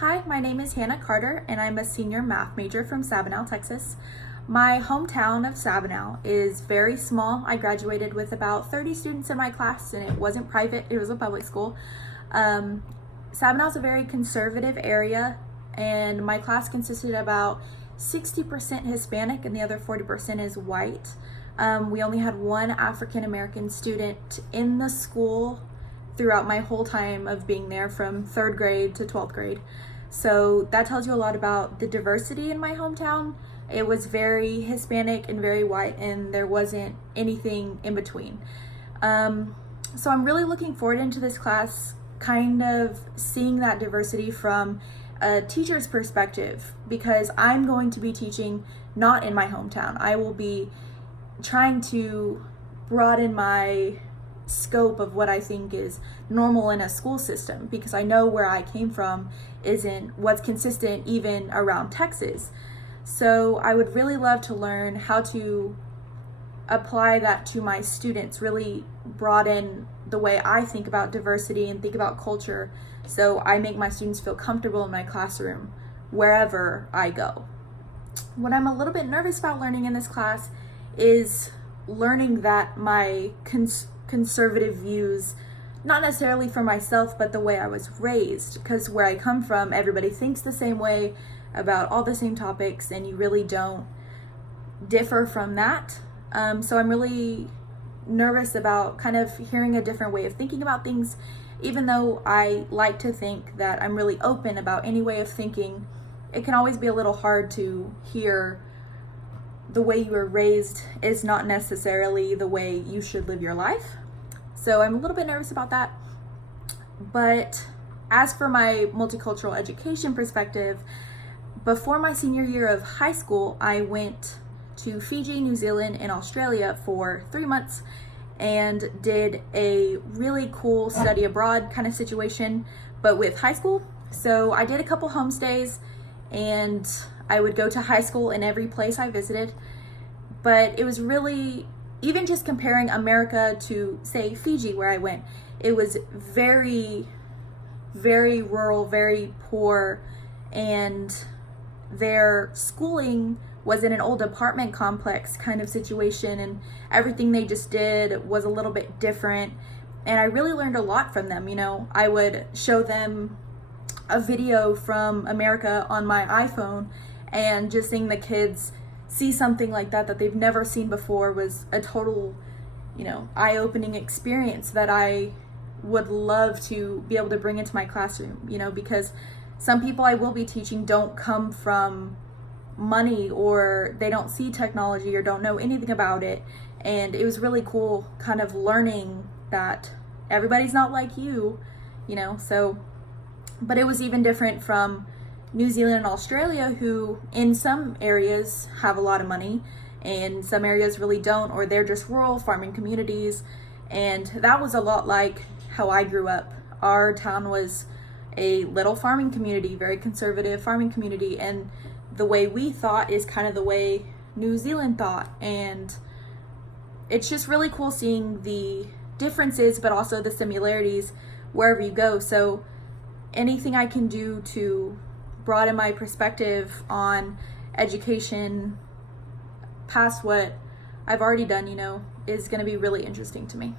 Hi, my name is Hannah Carter, and I'm a senior math major from Sabinal, Texas. My hometown of Sabinal is very small. I graduated with about 30 students in my class, and it wasn't private, it was a public school. Sabinal is a very conservative area, and my class consisted of about 60% Hispanic and the other 40% is white. We only had one African American student in the school throughout my whole time of being there from 3rd grade to 12th grade. So that tells you a lot about the diversity in my hometown. It was very Hispanic and very white, and there wasn't anything in between. So I'm really looking forward into this class, kind of seeing that diversity from a teacher's perspective, because I'm going to be teaching not in my hometown. I will be trying to broaden my scope of what I think is normal in a school system, because I know where I came from isn't what's consistent even around Texas. So I would really love to learn how to apply that to my students, really broaden the way I think about diversity and think about culture, so I make my students feel comfortable in my classroom wherever I go. What I'm a little bit nervous about learning in this class is learning that my conservative views, not necessarily for myself, but the way I was raised, because where I come from, everybody thinks the same way about all the same topics, and you really don't differ from that. So I'm really nervous about kind of hearing a different way of thinking about things, even though I like to think that I'm really open about any way of thinking. It can always be a little hard to hear the way you were raised is not necessarily the way you should live your life. So I'm a little bit nervous about that. But as for my multicultural education perspective, before my senior year of high school, I went to Fiji, New Zealand, and Australia for 3 months and did a really cool study abroad kind of situation, but with high school. So I did a couple homestays, and I would go to high school in every place I visited. But it was really, even just comparing America to, say, Fiji, where I went, it was very, very rural, very poor, and their schooling was in an old apartment complex kind of situation, and everything they just did was a little bit different. And I really learned a lot from them. You know, I would show them a video from America on my iPhone, and just seeing the kids see something like that they've never seen before was a total, eye-opening experience that I would love to be able to bring into my classroom, because some people I will be teaching don't come from money, or they don't see technology or don't know anything about it. And it was really cool kind of learning that everybody's not like you, so. But it was even different from New Zealand and Australia, who in some areas have a lot of money and some areas really don't, or they're just rural farming communities. And that was a lot like how I grew up. Our town was a little farming community, very conservative farming community, and the way we thought is kind of the way New Zealand thought. And it's just really cool seeing the differences, but also the similarities wherever you go. So anything I can do to broaden my perspective on education past what I've already done, is going to be really interesting to me.